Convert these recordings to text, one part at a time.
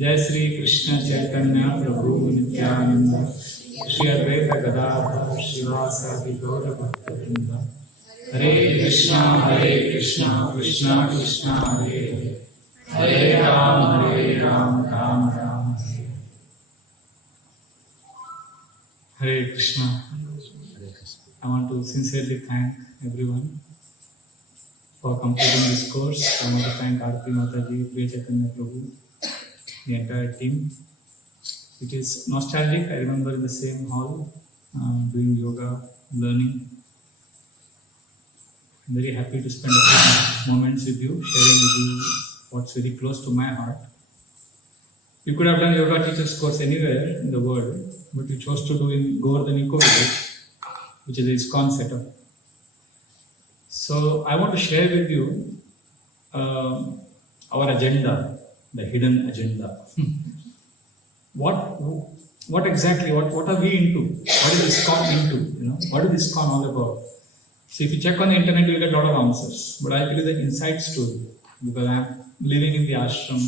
जय श्री कृष्ण चैतन्य प्रभु नित्यानंद श्री अद्वैत गदाधर शिवासादि गौर भक्तवृंद। हरे कृष्णा कृष्णा कृष्णा हरे हरे हरे राम राम राम हरे Krishna. I want to sincerely thank everyone for completing this course. I want to thank Aarti Mataji, Priya Chaitanya Prabhu, the entire team. It is nostalgic. I remember in the same hall doing yoga, learning. I'm very happy to spend a few moments with you, sharing with you what's very close to my heart. You could have done yoga teachers course anywhere in the world, but you chose to do in Govardhan Eco Village, which is the ISKCON setup. So I want to share with you our agenda, the hidden agenda. What exactly? What are we into? What is ISKCON into? What is ISKCON all about? So if you check on the internet, you'll get a lot of answers. But I'll tell you the inside story because I'm living in the ashram.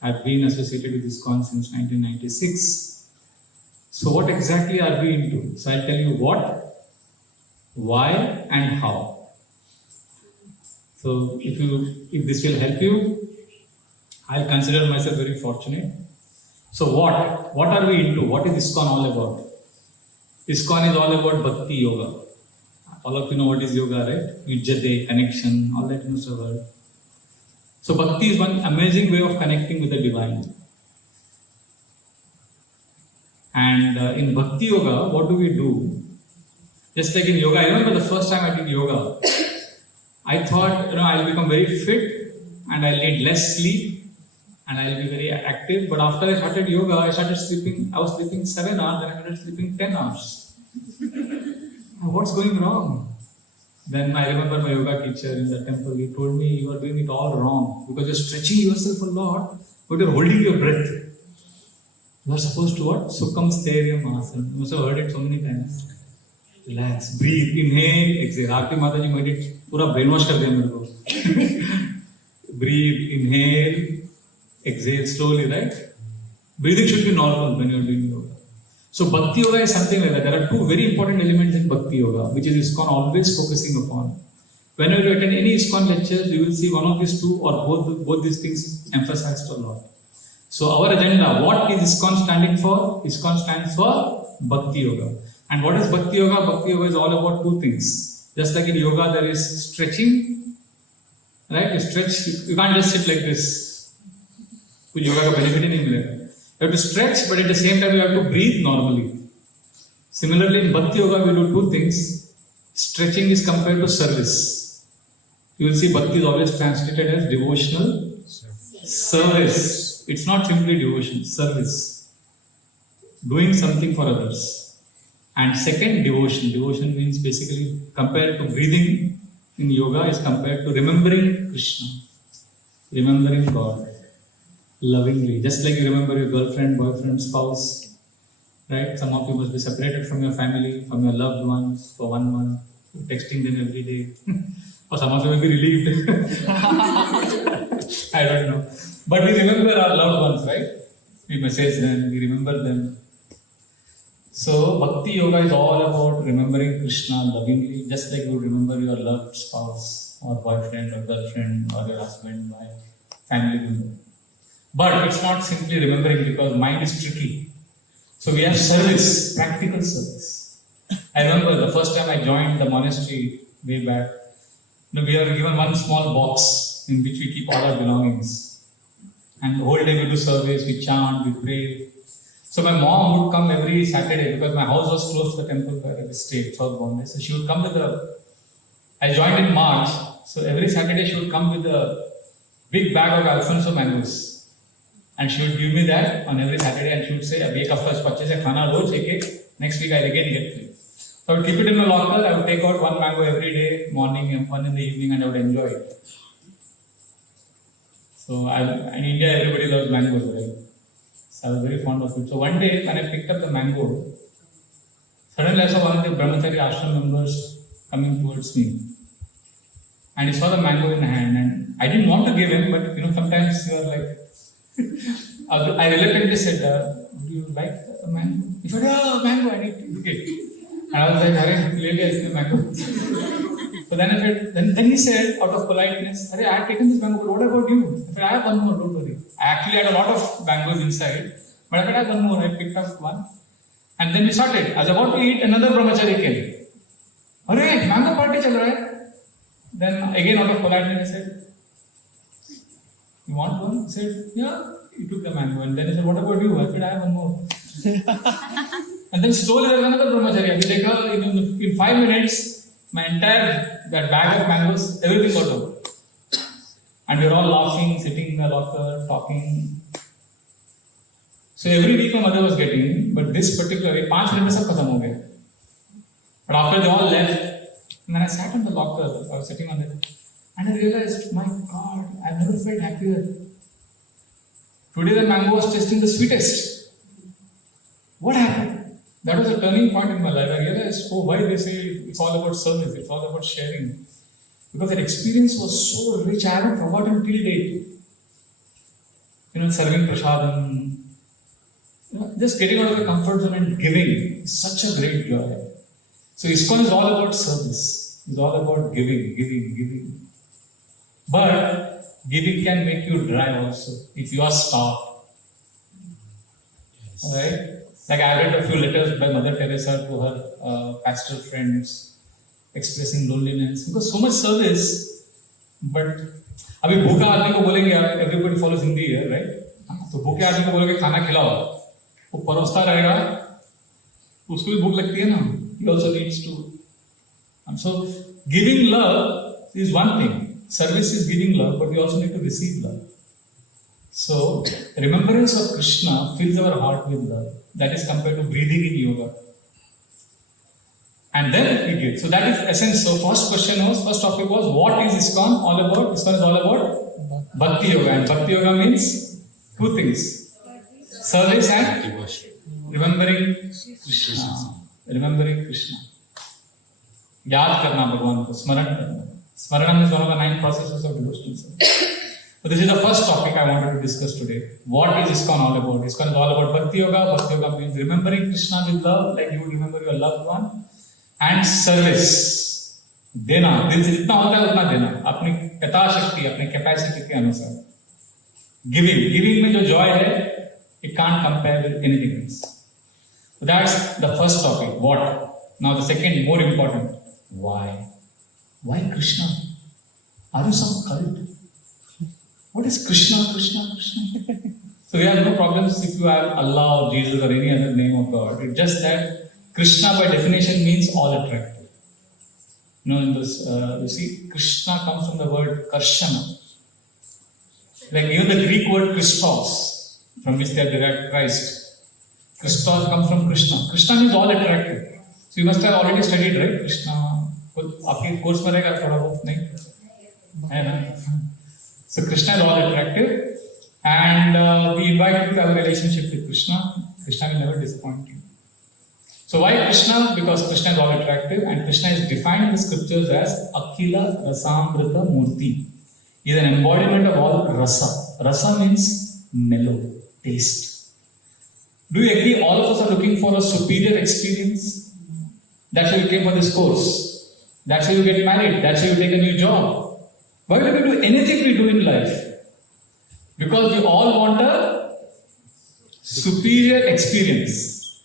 I've been associated with ISKCON since 1996. So what exactly are we into? So I'll tell you what, why, and how. So if this will help you, I'll consider myself very fortunate. So what are we into? What is ISKCON all about? ISKCON is all about Bhakti Yoga. All of you know what is yoga, right? Yujjate, connection, all that must have heard. So Bhakti is one amazing way of connecting with the divine. And in Bhakti Yoga, what do we do? Just like in yoga, I remember the first time I did yoga, I thought, I'll become very fit and I'll need less sleep and I'll be very active. But after I started yoga, I was sleeping 7 hours, then I started sleeping 10 hours. What's going wrong? Then I remember my yoga teacher in the temple, he told me, you are doing it all wrong because you're stretching yourself a lot, but you're holding your breath. You are supposed to what? Sukham Sthairyam Asana. You must have heard it so many times. Relax, breathe, inhale, exhale. Aarti Mataji made it pura brainwash kar diya mere ko. Breathe, inhale, exhale slowly, right? Breathing should be normal when you're doing yoga. So Bhakti Yoga is something like that. There are two very important elements in Bhakti Yoga, which is ISKCON always focusing upon. Whenever you attend any ISKCON lecture, you will see one of these two or both these things emphasized a lot. So our agenda, what is ISKCON standing for? ISKCON stands for Bhakti Yoga. And what is Bhakti Yoga? Bhakti Yoga is all about two things. Just like in yoga, there is stretching, right? You stretch, you can't just sit like this. Kuch yoga ka benefit nahi milega. You have to stretch, but at the same time, you have to breathe normally. Similarly, in Bhakti Yoga, we do two things. Stretching is compared to service. You will see Bhakti is always translated as devotional service. It's not simply devotion, service. Doing something for others. And second, devotion. Devotion means basically compared to breathing in yoga is compared to remembering Krishna, remembering God lovingly. Just like you remember your girlfriend, boyfriend, spouse, right? Some of you must be separated from your family, from your loved ones for 1 month, texting them every day. Or some of you may be relieved. I don't know. But we remember our loved ones, right? We message them, we remember them. So Bhakti Yoga is all about remembering Krishna lovingly, just like you remember your loved spouse or boyfriend or girlfriend or your husband, wife, family member. But it's not simply remembering because mind is tricky. So we have service, practical service. I remember the first time I joined the monastery way back, we are given one small box in which we keep all our belongings. And the whole day we do service, we chant, we pray. So my mom would come every Saturday because my house was close to the temple where I stayed, South Bombay. So she would come with I joined in March, so every Saturday she would come with a big bag of Alfonso mangoes. And she would give me that on every Saturday and she would say, "Ab ek hafta isko achhe se khana roz ek. Next week I'll again get it." So I would keep it in my locker, I would take out one mango every day, morning and one in the evening, and I would enjoy it. So in India everybody loves mangoes, right? So I was very fond of it. So one day when I picked up the mango, suddenly I saw one of the Brahmachari ashram members coming towards me. And he saw the mango in hand and I didn't want to give him, but sometimes you are like, I reluctantly said, "Do you like mango?" He said, "Yeah, mango. I need to eat it." And I was like, "Arey, clearly I see mango." So then I said, then he said, out of politeness, "Arey, I have taken this mango, but what about you?" I said, "I have one more. Don't worry." I actually had a lot of mangoes inside, but I said, "I have one more." I picked up one, and then we started. I was about to eat, another brahmachari came. "Arey, mango party chal raha hai." Then again, out of politeness, I said, "You want one?" He said, "Yeah." He took the mango, and then he said, "What about you?" I said, "I have one more." And then slowly there was another brahmacharya. We take in 5 minutes, my entire that bag of mangoes, everything got over. And we were all laughing, sitting in the locker, talking. So every week my mother was getting, but this particular week, 5 minutes सब खत्म हो गया. But after they all left, and then I sat in the locker, I was sitting on it, and I realized, my God, I've never felt happier. Today the mango was tasting the sweetest. What happened? That was a turning point in my life. I realized, why they say it's all about service, it's all about sharing. Because that experience was so rich, I haven't forgotten till date. Serving prasadam, just getting out of the comfort zone and giving is such a great joy. So ISKCON is all about service. It's all about giving. But giving can make you dry also if you are starved. Right? Like I read a few letters by Mother Teresa to her pastoral friends expressing loneliness because so much service, but अभी भूखा आदमी को बोलेंगे everybody follows Hindi here, right? तो भूखे आदमी को बोलेंगे खाना खिलाओ, वो परोसता रहेगा, उसको भी भूख लगती है ना? He also needs to. And so giving love is one thing. Service is giving love, but we also need to receive love. So remembrance of Krishna fills our heart with love. That is compared to breathing in yoga. And then we give. So that is essence. So first topic was, what is ISKCON all about? ISKCON is all about Bhakti Yoga. And Bhakti Yoga means two things. Service and remembering Krishna. Remembering Krishna. याद करना भगवान को, स्मरण करना. Smaranam is one of the 9 processes of devotional service. So this is the first topic I wanted to discuss today. What is ISKCON all about? ISKCON is all about Bhakti Yoga. Bhakti Yoga means remembering Krishna with love, like you would remember your loved one. And service. देना. दिल से जितना होता है उतना देना. अपनी यथाशक्ति, अपनी कैपेसिटी के अनुसार. Giving में जो joy है, it can't compare with anything else. So that's the first topic. What? Now the second, more important. Why? Why Krishna? Are you some cult? What is Krishna? So we have no problems if you have Allah or Jesus or any other name of God. It's just that Krishna by definition means all attractive. In this, you see, Krishna comes from the word Karshana. Like even the Greek word Christos, from which they have derived Christ. Christos comes from Krishna. Krishna means all attractive. So you must have already studied, right? Krishna. आपके course में रहेगा थोड़ा बहुत नहीं है ना? So Krishna is all attractive, and we invite you to have a relationship with Krishna. Krishna will never disappoint you. So why Krishna? Because Krishna is all attractive, and Krishna is defined in the scriptures as Akhila Rasamrita Murti. He is an embodiment of all rasa. Rasa means mellow, taste. Do you agree all of us are looking for a superior experience? That's why you came for this course. That's how you get married. That's how you take a new job. Why do we do anything we do in life? Because we all want a superior experience.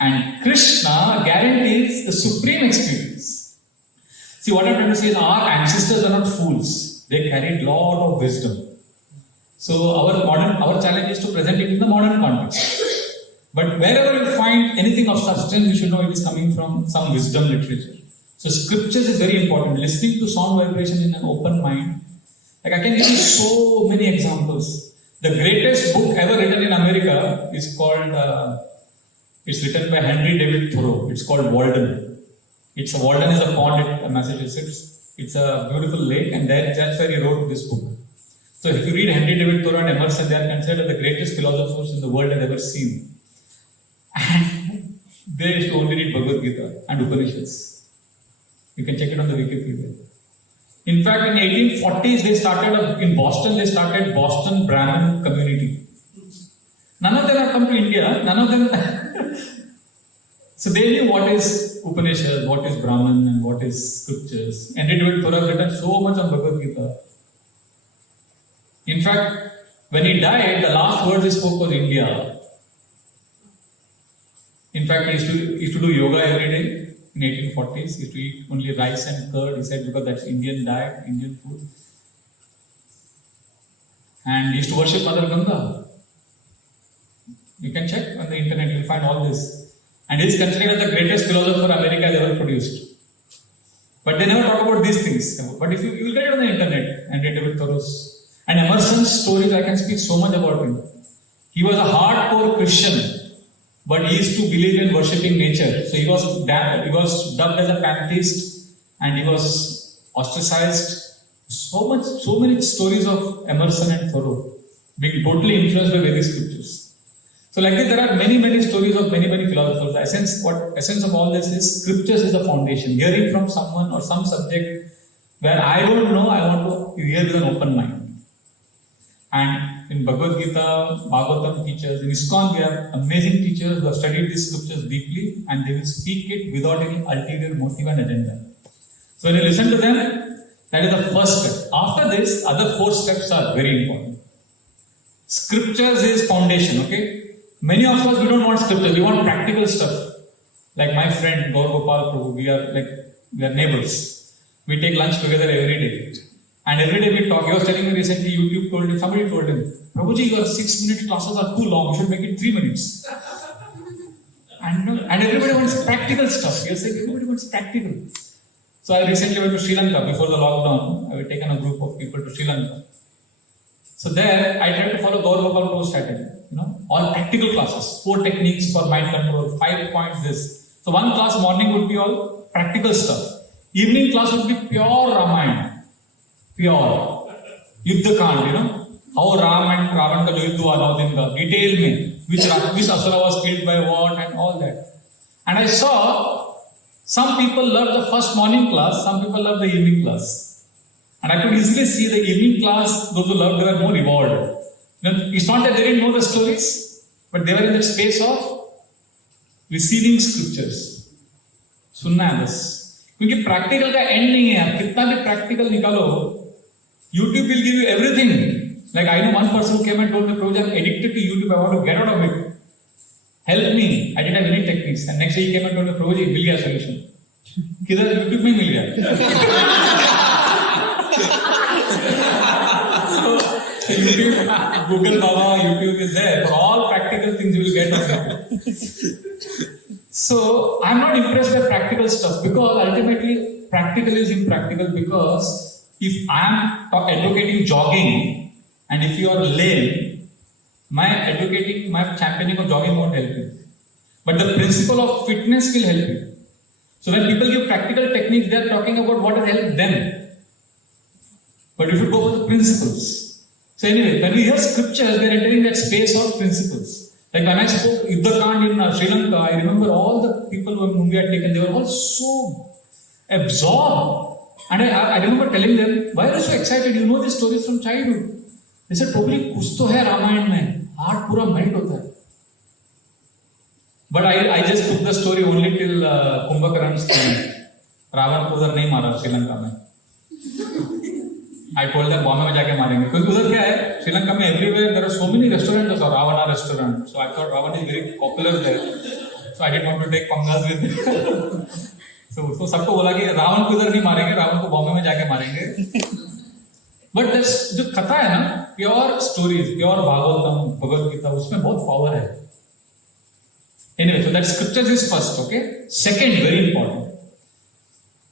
And Krishna guarantees the supreme experience. See, what I'm trying to say is our ancestors are not fools. They carried a lot of wisdom. So our challenge is to present it in the modern context. But wherever you find anything of substance, you should know it is coming from some wisdom literature. So scriptures is very important. Listening to sound vibration in an open mind. Like I can give you so many examples. The greatest book ever written in America is called, it's written by Henry David Thoreau. It's called Walden. Walden is a pond in Massachusetts. It's a beautiful lake, and that's where he wrote this book. So if you read Henry David Thoreau and Emerson, they are considered the greatest philosophers in the world has ever seen. And they used to only read Bhagavad Gita and Upanishads. You can check it on the Wikipedia. In fact, in 1840s, in Boston, they started Boston Brahmin Community. None of them have come to India. None of them. So they knew what is Upanishad, what is Brahman, and what is scriptures. And David Thoreau has written so much on Bhagavad Gita. In fact, when he died, the last words he spoke was India. In fact, he used to do yoga every day in 1840s. He used to eat only rice and curd, he said, because that's Indian diet, Indian food. And he used to worship Mother Ganga. You can check on the internet, you'll find all this. And he is considered as the greatest philosopher America has ever produced. But they never talk about these things. But if you will get it on the internet and read David Thoreau's. And Emerson's stories, I can speak so much about him. He was a hardcore Christian, but he used to believe in worshipping nature. So he was dubbed as a pantheist, and he was ostracized. So many stories of Emerson and Thoreau being totally influenced by Vedic scriptures. So like this, there are many stories of many philosophers. The essence of all this is scriptures is the foundation. Hearing from someone or some subject where I don't know, I want to hear with an open mind. And in Bhagavad Gita, Bhagavatam teachers, in ISKCON we have amazing teachers who have studied these scriptures deeply, and they will speak it without any ulterior motive and agenda. So when you listen to them, that is the first step. After this, other 4 steps are very important. Scriptures is foundation, okay? Many of us, we don't want scriptures, we want practical stuff. Like my friend Gaur Gopal Prabhu, we are neighbors. We take lunch together every day. And every day we talk. He was telling me recently, somebody told him, Prabhuji, your 6-minute classes are too long, you should make it 3 minutes. And everybody wants practical stuff. He was saying, everybody wants practical. So I recently went to Sri Lanka before the lockdown. I had taken a group of people to Sri Lanka. So there, I tried to follow Gaur Gopal Prabhu's strategy. All practical classes, 4 techniques for mind control, 5 points this. So one class morning would be all practical stuff. Evening class would be pure Ramayana. Pure. Yuddha Kand, how Ram and Ravan ka yuddha hua 9 din ka. Detail mein. Which Asura was killed by what and all that. And I saw some people love the first morning class, some people love the evening class. And I could easily see the evening class, those who loved, they were more rewarded. It's not that they didn't know the stories, but they were in the space of receiving scriptures. सुनना है बस. क्योंकि practical का and नहीं है. आप कितना भी प्रैक्टिकल निकालो, YouTube will give you everything. Like I know one person who came and told me, Prabhuji, I'm addicted to YouTube, I want to get out of it. Help me. I didn't have any techniques. And next day he came and told me, Prabhuji, मिल गया solution. किधर YouTube में मिल गया. So YouTube, Google Baba, YouTube is there. For all practical things you will get on that. So I'm not impressed by practical stuff because ultimately practical is impractical because if I'm advocating jogging and if you are lame, my championing of jogging won't help you. But the principle of fitness will help you. So when people give practical techniques, they are talking about what has helped them. But you should go for the principles. So anyway, when we hear scriptures, we are entering that space of principles. Like when I spoke Yuddha Kand in Sri Lanka, I remember all the people whom we had taken, they were all so absorbed. And I remember telling them, why are you so excited? You know these stories from childhood. They said, probably kuch to hai Ramayana mein. Heart pura melt hota hai. But I just took the story only till Kumbhakaran's time. Ravan ko udhar nahi mara Sri Lanka mein. I told them Bombay में जाके मारेंगे क्योंकि उधर क्या है श्रीलंका में everywhere there are so many restaurants और Ravana restaurant, so I thought Ravana is very popular there, so I didn't want to take पंगास with them. So सबको बोला कि रावण को इधर नहीं मारेंगे, रावण को बॉम्बे में जाके मारेंगे. But this जो कथा है ना, pure stories, pure Bhagavatam, Bhagavad Gita, उसमें बहुत power है. Anyway, so that scriptures is first, okay. Second, very important,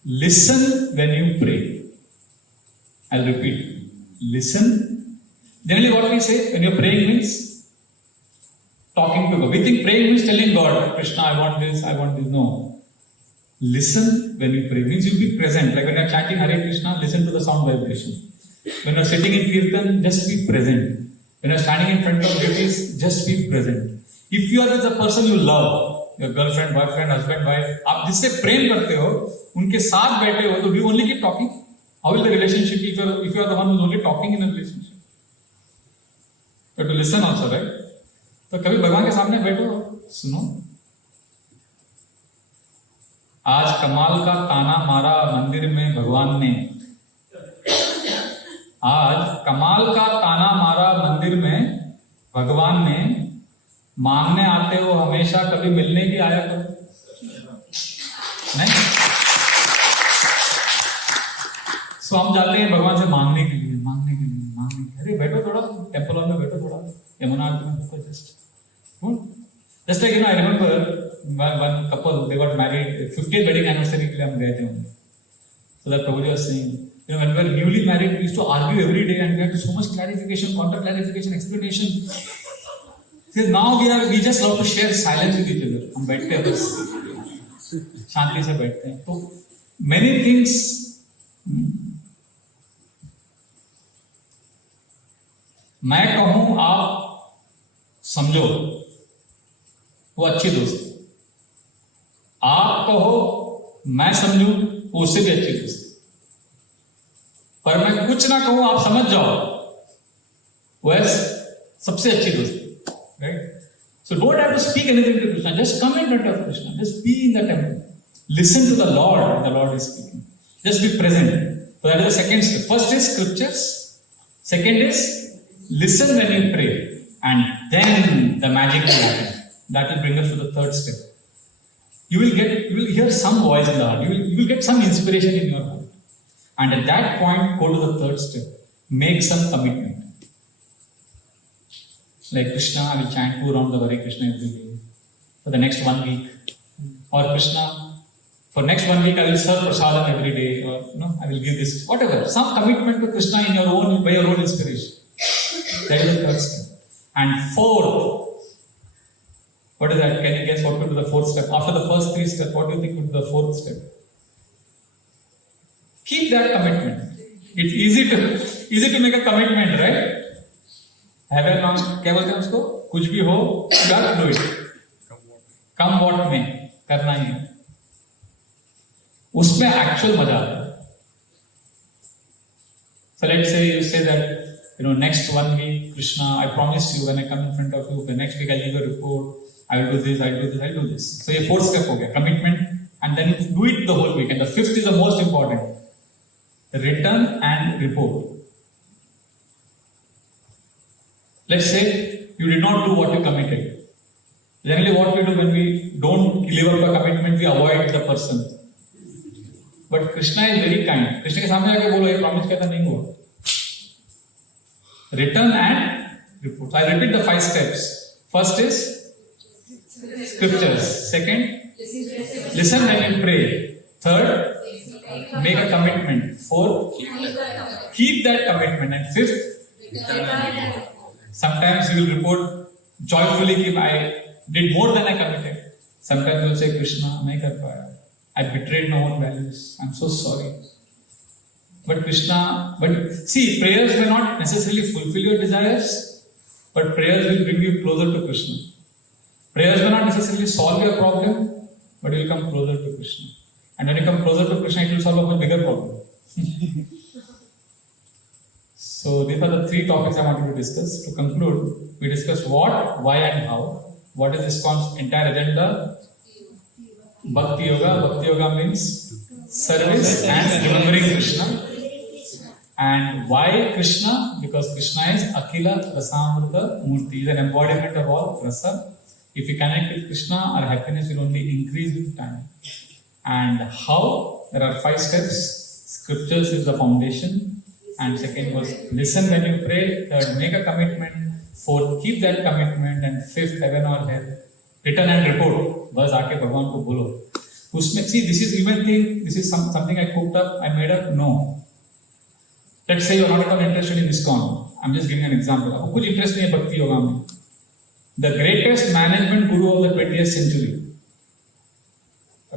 listen when you pray. I'll repeat. Listen. Generally what we say when you're praying means talking to God. We think praying means telling God, Krishna, I want this, No. Listen when you pray means you'll be present. Like when you're chanting Hare Krishna, listen to the sound vibration. When you're sitting in Kirtan, just be present. When you're standing in front of deities, just be present. If you are with a person you love, your girlfriend, boyfriend, husband, wife, आप जिससे प्रेम करते हो, उनके साथ बैठे हो, तो do you only keep talking? How will the relationship be if you are the one who is only talking in a relationship? You have to listen also, right? तो कभी भगवान के सामने बैठो, सुनो, आज कमाल का ताना मारा मंदिर में भगवान ने, आज कमाल का ताना मारा मंदिर में भगवान ने, मांगने आते हो हमेशा, कभी मिलने भी आया करो नहीं। सो हम जाते हैं भगवान से मांगने के लिए, मांगने के लिए, मांगने के लिए। अरे बैठो थोड़ा, टेम्पल हॉल में बैठो थोड़ा, यमुना आरती में बैठो, just like I remember one couple, they got married, 50th wedding anniversary के लिए हम गए थे उनमें। So that Prabhuji was saying, when we were newly married, we used to argue every day and we had so much clarification, counter clarification, explanation. So now we just love to share silence with each other. हम बैठते हैं बस शांति से बैठते हैं। तो many things मैं कहूं आप समझो, वो अच्छी दोस्ती। आप कहो मैं समझूं, उससे भी अच्छी दोस्ती। पर मैं कुछ ना कहूं आप समझ जाओ, वह सबसे अच्छी दोस्ती, right? So don't have to speak anything to Krishna, just come in front of Krishna, just be in the temple, listen to the Lord when the Lord is speaking, just be present. So that is the second step. First is scriptures, second is listen when you pray, and then the magic will happen. That will bring us to the third step. You will hear some voice in the heart, you will get some inspiration in your heart, and at that point go to the third step, make some commitment. Like Krishna, I will chant 2 rounds of Hare Krishna every day for the next 1 week. Or Krishna, for next 1 week I will serve prasadam every day, or I will give this, whatever. Some commitment to Krishna in your own, by your own inspiration. That is the third step. And fourth, what is that? Can you guess what would be the fourth step? After the first 3 steps, what do you think would be the fourth step? Keep that commitment. It's easy to make a commitment, right? Have a long, क्या बोलते हैं उसको? कुछ भी हो, just do it. Come what may, करना ही है। उसमें actual मजा आता है। So let's say you say that, next 1 week, Krishna, I promise you when I come in front of you, the next week I'll give a report, I will do this, I'll do this, I'll do this. So ये fourth step हो गया, commitment, and then do it the whole week. And the fifth is the most important, return and report. Let's say you did not do what you committed. Generally what we do when we don't live up a commitment, we avoid the person. But Krishna is very kind. Krishna के सामने आके बोलो ये promise कहता नहीं हुआ. Return and report. I repeat the 5 steps. First is scriptures. Second, listen when you pray. Third, make a commitment. Fourth, keep that commitment. And fifth, sometimes you will report joyfully that I did more than I committed. Sometimes you will say, Krishna, nahi kar paya. I betrayed my own values. I'm so sorry. But Krishna, see, prayers may not necessarily fulfill your desires, but prayers will bring you closer to Krishna. Prayers may not necessarily solve your problem, but you will come closer to Krishna. And when you come closer to Krishna, it will solve a much bigger problem. So these are the 3 topics I wanted to discuss. To conclude, we discussed what, why and how. What is ISKCON's entire agenda? Bhakti Yoga. Bhakti Yoga means service and remembering Krishna. And why Krishna? Because Krishna is Akhila Rasamrita Murti. He is an embodiment of all rasa. If we connect with Krishna, our happiness will only increase with time. And how? There are 5 steps. Scriptures is the foundation. And second was listen when you pray. Third, make a commitment. Fourth, keep that commitment. And fifth, heaven or hell, return and report. बस आके भगवान को बोलो. उसमें see, this is even thing. This is something I cooked up. I made up. No. Let's say you're not at all interested in ISKCON. I'm just giving an example. आपको कुछ interest नहीं है भक्ति योगा में. The greatest management guru of the 20th century,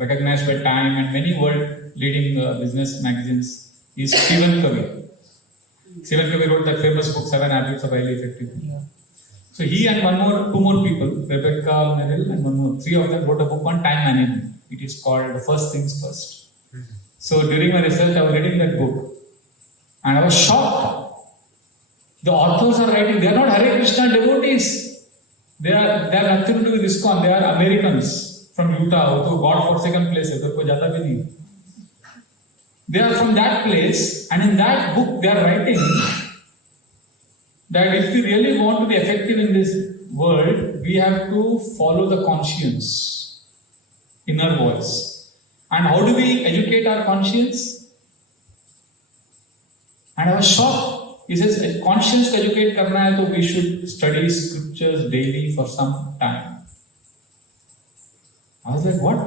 recognized by Time and many world-leading business magazines, is Stephen Covey. Stephen Covey wrote that famous book, 7 Habits of Highly Effective People. So he and 2 more people, Rebecca Merrill and 1 more, 3 of them wrote a book on time management. It is called First Things First. So during my research, I was reading that book and I was shocked. The authors are writing, they are not Hare Krishna devotees. They are nothing to do with ISKCON. They are Americans from Utah, तो God-forsaken place है, तो कोई जाता भी नहीं. They are from that place, and in that book they are writing that if we really want to be effective in this world, we have to follow the conscience, inner voice. And how do we educate our conscience? And I was shocked. He says, conscience को educate करना है तो we should study scriptures daily for some time. I was like, what?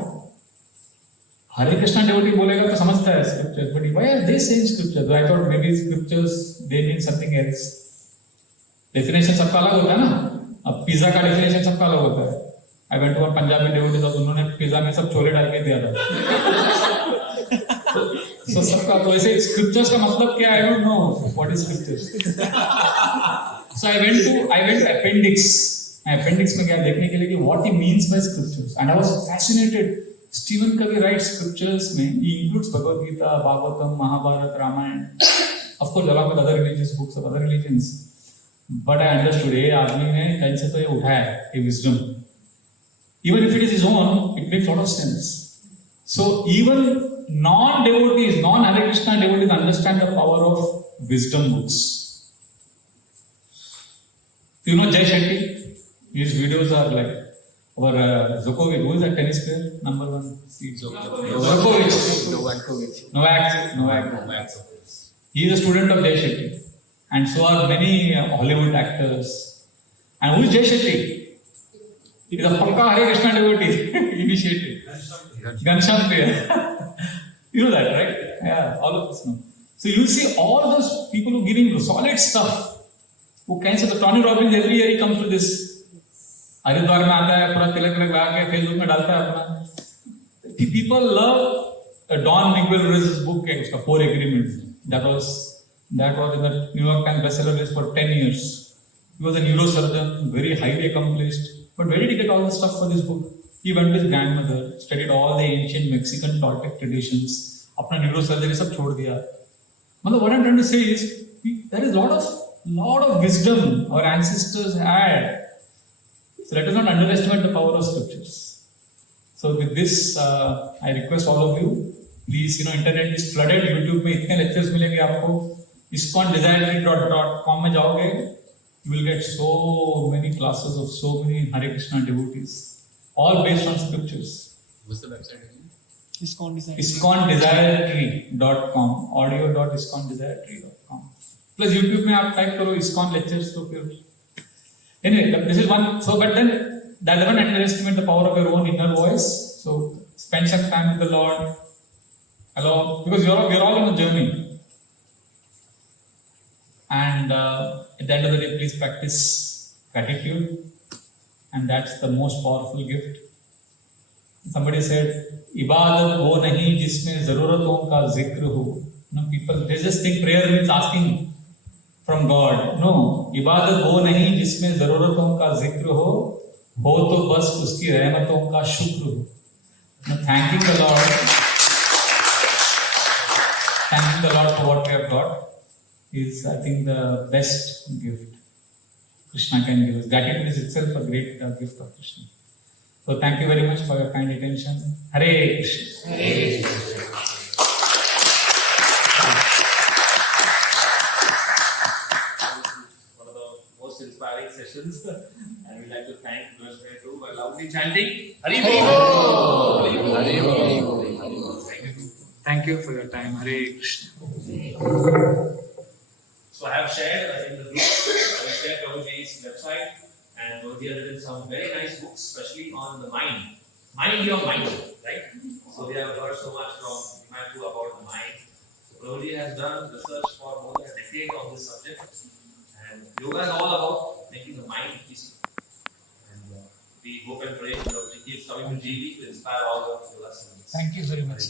Hare Krishna devotee बोलेगा तो समझता है scriptures, but why are they saying scriptures? I thought maybe scriptures they mean something else. Definition सबका अलग होता है ना. अब पिज्जा का definition सबका अलग होता है. I went to a Punjabi devotee तो उन्होंने पिज्जा में सब छोले डाल के दिया था. So सबका तो ऐसे scriptures का मतलब क्या? I don't know what is scriptures. So I went to appendix. Appendix में क्या देखने के लिए कि what he means by scriptures, and I was fascinated. Stephen Covey writes scriptures में he includes Bhagavad Gita, Bhagavatam, Mahabharata, Ramayana, of course along with other religious books of other religions. But I understood ये आदमी ने कहीं से तो ये उठाया है ये wisdom. Even if it is his own, it makes a lot of sense. So even non-devotees, non-Hare Krishna devotees understand the power of wisdom books. You know Jay Shetty? His videos are like, or Djokovic, who is that tennis player? Number one. Djokovic. Novak. He is a student of Jay Shetty. And so are many Hollywood actors. And who is Jay Shetty? He is a Pakka Hare Krishna devotee. Initiated. Ghanshyam Priya. You know that, right? Yeah, all of us know. So you see all those people who are giving solid stuff. Who can say, the Tony Robbins every year he comes to this. Haridwar में आता है, पूरा तिलक लगा के Facebook में डालता है अपना. People love Don Miguel Ruiz's book, उसका 4 Agreements. That was in the New York Times bestseller list for 10 years. He was a neurosurgeon, very highly accomplished. But where did he get all the stuff for this book? He went with his grandmother, studied all the ancient Mexican Toltec traditions. अपना neurosurgery सब छोड़ दिया. मतलब what I'm trying to say is, there is lot of wisdom our ancestors had. So let us not underestimate the power of scriptures. So with this, I request all of you, please, internet is flooded. YouTube में इतने lectures मिलेंगे आपको. ISKCONDesire.com में जाओगे, you will get so many classes of so many Hare Krishna devotees, all based on scriptures. What's the website again? ISKCONDesire.com, audio.ISKCONDesire.com. Plus YouTube में आप type करो ISKCON lectures तो फिर. Anyway, this is one. So, but then that doesn't underestimate the power of your own inner voice. So, spend some time with the Lord. Hello, because we're all on a journey. And at the end of the day, please practice gratitude, and that's the most powerful gift. Somebody said, "Ibadat wo nahi jisme zaruraton ka zikr ho." People they just think prayer means asking from God. No, इबादत वो नहीं जिसमें जरूरतों का जिक्र हो तो बस उसकी रहमतों का शुक्र हो. Thanking the Lord for what we have got is, I think, the best gift Krishna can give us. Gratitude is itself a great gift of Krishna. So thank you very much for your kind attention. Hare Krishna. Hare Krishna. Inspiring sessions, and we'd like to thank Rosemary too for loudly chanting Hari Bol. Hari Bol. Thank you for your time. Hare Krishna. So I have shared in the group, I have shared Prabhuji's website, and Prabhuji has written some very nice books, especially on the mind. Mind your mind, right? So we have heard so much from Himantu about the mind. So Prabhuji has done research for more than a decade on this subject. And yoga is all about making the mind peaceful. And we hope and pray that he keeps coming to GB to inspire all of us. Thank you very much.